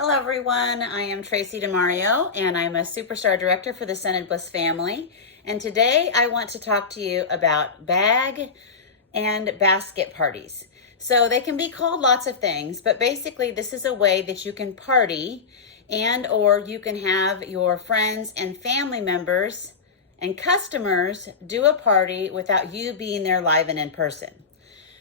Hello everyone, I am Tracy DeMario and I'm a Superstar Director for the Scented Bliss family. And today I want to talk to you about bag and basket parties. So they can be called lots of things, but basically this is a way that you can party and or you can have your friends and family members and customers do a party without you being there live and in person.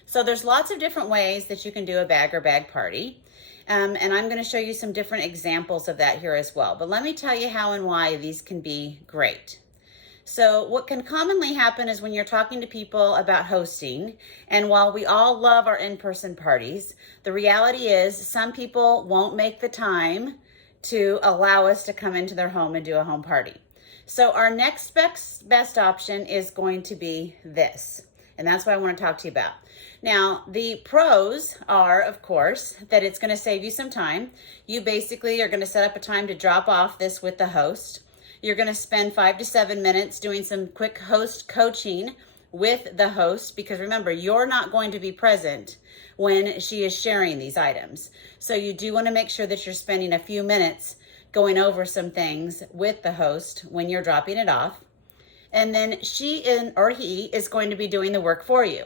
So there's lots of different ways that you can do a bag or bag party. And I'm going to show you some different examples of that here as well. But let me tell you how and why these can be great. So what can commonly happen is when you're talking to people about hosting, and while we all love our in-person parties, the reality is some people won't make the time to allow us to come into their home and do a home party. So our next best option is going to be this. And that's what I want to talk to you about. Now, the pros are, of course, that it's going to save you some time. You basically are going to set up a time to drop off this with the host. You're going to spend 5 to 7 minutes doing some quick host coaching with the host, because remember, you're not going to be present when she is sharing these items. So you do want to make sure that you're spending a few minutes going over some things with the host when you're dropping it off. And then she or he is going to be doing the work for you.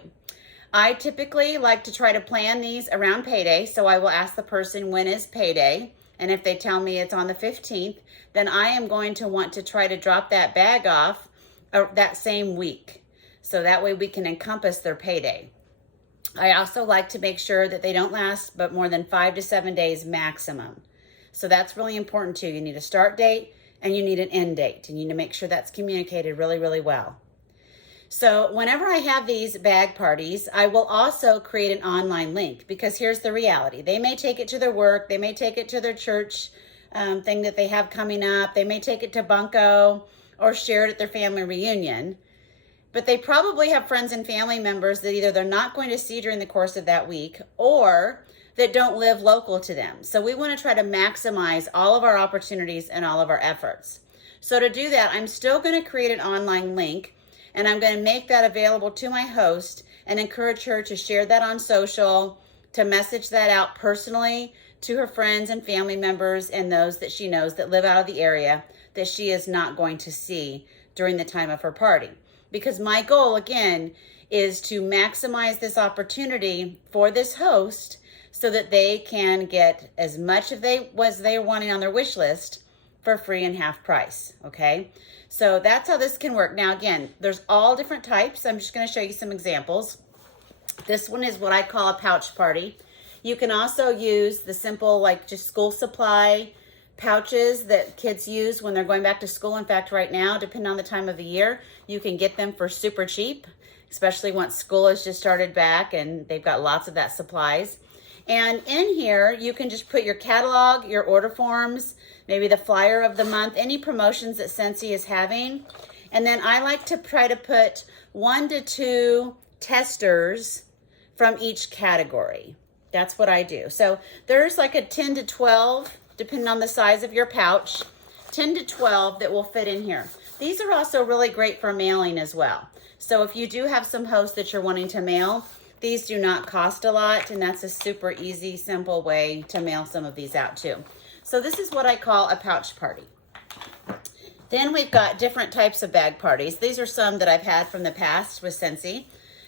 I typically like to try to plan these around payday, so I will ask the person when is payday, and if they tell me it's on the 15th, then I am going to want to try to drop that bag off that same week, so that way we can encompass their payday. I also like to make sure that they don't last but more than 5 to 7 days maximum. So that's really important too. You need a start date and you need an end date, and you need to make sure that's communicated really, really well. So whenever I have these bag parties, I will also create an online link, because here's the reality. They may take it to their work, they may take it to their church thing that they have coming up, they may take it to Bunko or share it at their family reunion, but they probably have friends and family members that either they're not going to see during the course of that week or that don't live local to them. So we want to try to maximize all of our opportunities and all of our efforts. So to do that, I'm still going to create an online link, and I'm going to make that available to my host and encourage her to share that on social, to message that out personally to her friends and family members and those that she knows that live out of the area that she is not going to see during the time of her party. Because my goal, again, is to maximize this opportunity for this host so that they can get as much as they're wanting on their wish list for free and half price, okay? So that's how this can work. Now, again, there's all different types. I'm just going to show you some examples. This one is what I call a pouch party. You can also use the simple, like just school supply pouches that kids use when they're going back to school. In fact, right now, depending on the time of the year, you can get them for super cheap, especially once school has just started back and they've got lots of that supplies. And in here, you can just put your catalog, your order forms, maybe the flyer of the month, any promotions that Scentsy is having. And then I like to try to put 1 to 2 testers from each category. That's what I do. So there's like a 10 to 12, depending on the size of your pouch, 10 to 12 that will fit in here. These are also really great for mailing as well. So if you do have some hosts that you're wanting to mail, these do not cost a lot, and that's a super easy, simple way to mail some of these out too. So this is what I call a pouch party. Then we've got different types of bag parties. These are some that I've had from the past with Scentsy.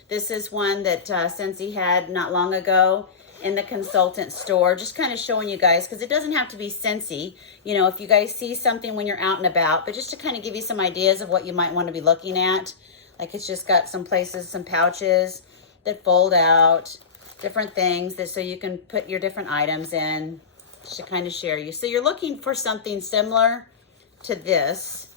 This is one that Scentsy had not long ago in the consultant store, just kind of showing you guys, because it doesn't have to be Scentsy, you know, if you guys see something when you're out and about, but just to kind of give you some ideas of what you might want to be looking at. Like it's just got some places, some pouches that fold out, different things that so you can put your different items in to kind of share you. So you're looking for something similar to this.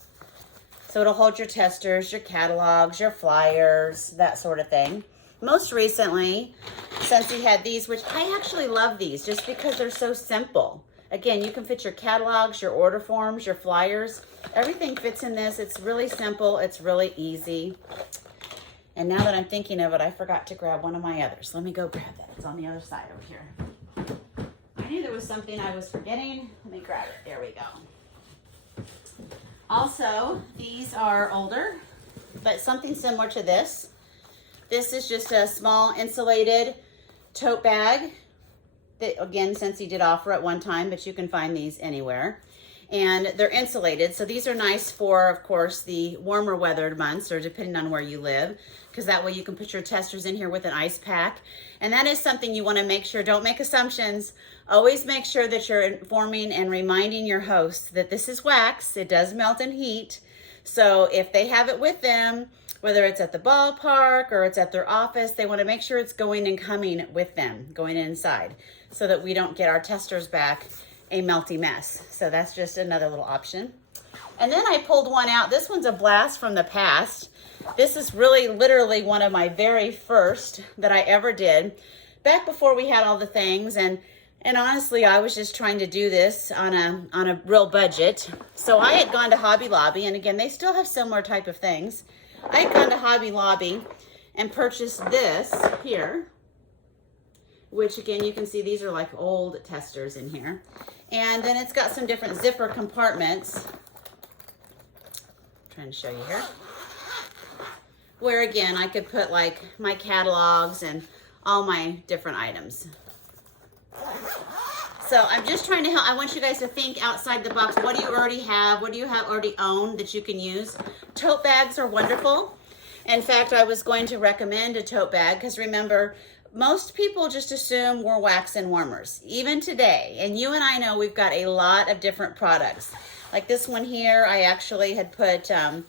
So it'll hold your testers, your catalogs, your flyers, that sort of thing. Most recently, Scentsy had these, which I actually love these just because they're so simple. Again, you can fit your catalogs, your order forms, your flyers. Everything fits in this. It's really simple. It's really easy. And now that I'm thinking of it, I forgot to grab one of my others. Let me go grab that. It's on the other side over here. I knew there was something I was forgetting. Let me grab it. There we go. Also, these are older, but something similar to this. This is just a small insulated tote bag Again, Scentsy did offer at one time, but you can find these anywhere. And they're insulated, so these are nice for, of course, the warmer weathered months, or depending on where you live, because that way you can put your testers in here with an ice pack. And that is something you want to make sure, don't make assumptions. Always make sure that you're informing and reminding your hosts that this is wax. It does melt in heat. So if they have it with them, whether it's at the ballpark or it's at their office, they want to make sure it's going and coming with them, going inside, so that we don't get our testers back a melty mess. So that's just another little option. And then I pulled one out. This one's a blast from the past. This is really literally one of my very first that I ever did, back before we had all the things. And honestly, I was just trying to do this on a real budget. So I had gone to Hobby Lobby, and again, they still have similar type of things. I had gone to Hobby Lobby and purchased this here, which again, you can see these are like old testers in here. And then it's got some different zipper compartments. I'm trying to show you here. Where again, I could put like my catalogs and all my different items. So I'm just trying to help. I want you guys to think outside the box. What do you already have? What do you have already owned that you can use? Tote bags are wonderful. In fact, I was going to recommend a tote bag because remember, most people just assume we're wax and warmers, even today. And you and I know we've got a lot of different products. Like this one here, I actually had put a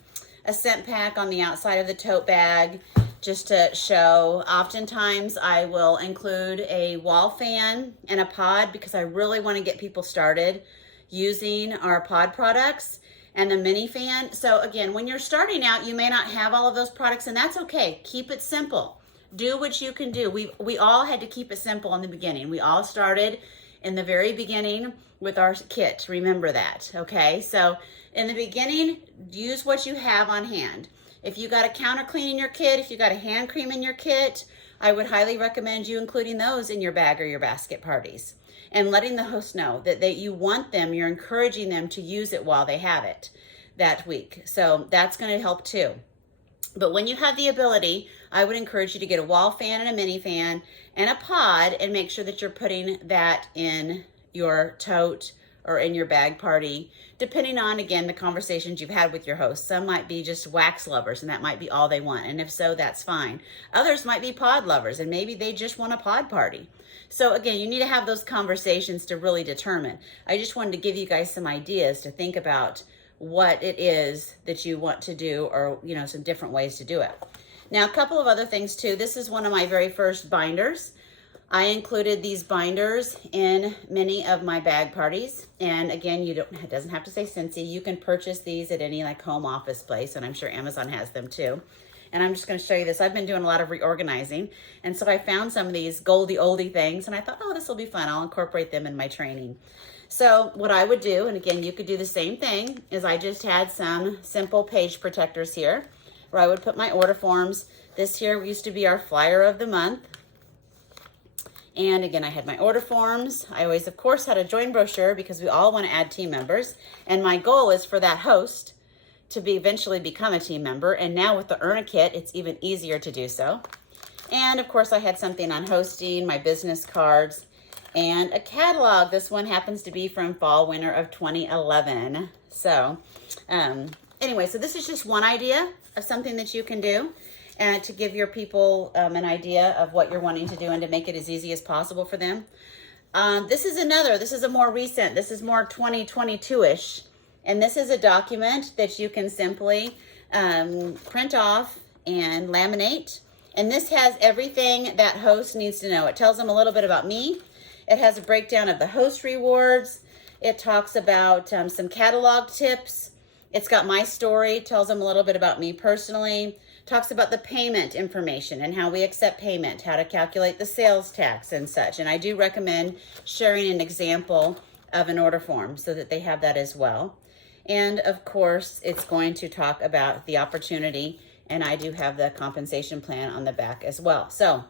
scent pack on the outside of the tote bag just to show. Oftentimes I will include a wall fan and a pod because I really want to get people started using our pod products and the mini fan. So again, when you're starting out, you may not have all of those products, and that's okay. Keep it simple. Do what you can do. We all had to keep it simple in the beginning. We all started in the very beginning with our kit. Remember that, okay? So in the beginning, use what you have on hand. If you got a counter clean in your kit, if you got a hand cream in your kit, I would highly recommend you including those in your bag or your basket parties and letting the host know that you want them, you're encouraging them to use it while they have it that week. So that's going to help too. But when you have the ability, I would encourage you to get a wall fan and a mini fan and a pod and make sure that you're putting that in your tote or in your bag party, depending on, again, the conversations you've had with your host. Some might be just wax lovers and that might be all they want. And if so, that's fine. Others might be pod lovers and maybe they just want a pod party. So again, you need to have those conversations to really determine. I just wanted to give you guys some ideas to think about what it is that you want to do, or some different ways to do it. Now, a couple of other things too. This is one of my very first binders. I included these binders in many of my bag parties. And again, it doesn't have to say Scentsy. You can purchase these at any like home office place, and I'm sure Amazon has them too. And I'm just going to show you this. I've been doing a lot of reorganizing, and so I found some of these goldie oldie things, and I thought, oh, this will be fun. I'll incorporate them in my training. So what I would do, and again, you could do the same thing, is I just had some simple page protectors here where I would put my order forms. This here used to be our flyer of the month. And again, I had my order forms. I always, of course, had a join brochure because we all want to add team members. And my goal is for that host to eventually become a team member. And now with the Earn a Kit, it's even easier to do so. And of course, I had something on hosting, my business cards, and a catalog. This one happens to be from fall, winter of 2011. So anyway, so this is just one idea of something that you can do and to give your people an idea of what you're wanting to do and to make it as easy as possible for them. This is a more recent, this is more 2022-ish. And this is a document that you can simply print off and laminate. And this has everything that host needs to know. It tells them a little bit about me. It has a breakdown of the host rewards. It talks about some catalog tips. It's got my story, tells them a little bit about me personally. Talks about the payment information and how we accept payment, how to calculate the sales tax and such. And I do recommend sharing an example of an order form so that they have that as well. And of course, it's going to talk about the opportunity, and I do have the compensation plan on the back as well. So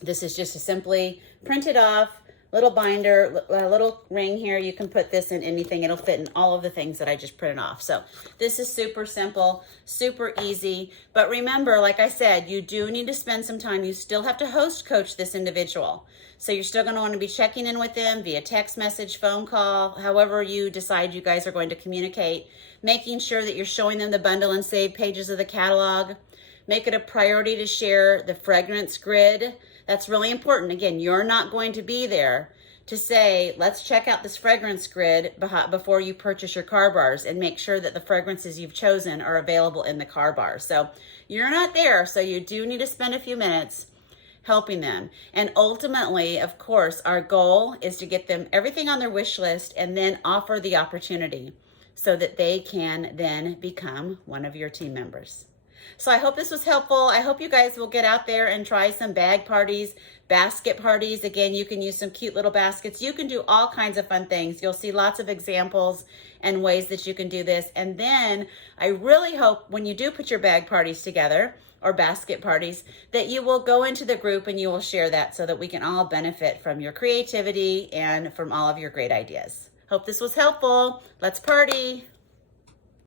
this is just a simply print it off, little binder, a little ring here. You can put this in anything. It'll fit in all of the things that I just printed off. So this is super simple, super easy. But remember, like I said, you do need to spend some time. You still have to host coach this individual. So you're still going to want to be checking in with them via text message, phone call, however you decide you guys are going to communicate, making sure that you're showing them the bundle and save pages of the catalog. Make it a priority to share the fragrance grid. That's really important. Again, you're not going to be there to say, let's check out this fragrance grid before you purchase your car bars, and make sure that the fragrances you've chosen are available in the car bar. So you're not there, so you do need to spend a few minutes helping them. And ultimately, of course, our goal is to get them everything on their wish list and then offer the opportunity so that they can then become one of your team members. So I hope this was helpful. I hope you guys will get out there and try some bag parties, basket parties. Again, you can use some cute little baskets. You can do all kinds of fun things. You'll see lots of examples and ways that you can do this. And then I really hope when you do put your bag parties together, or basket parties, that you will go into the group and you will share that so that we can all benefit from your creativity and from all of your great ideas. Hope this was helpful. Let's party.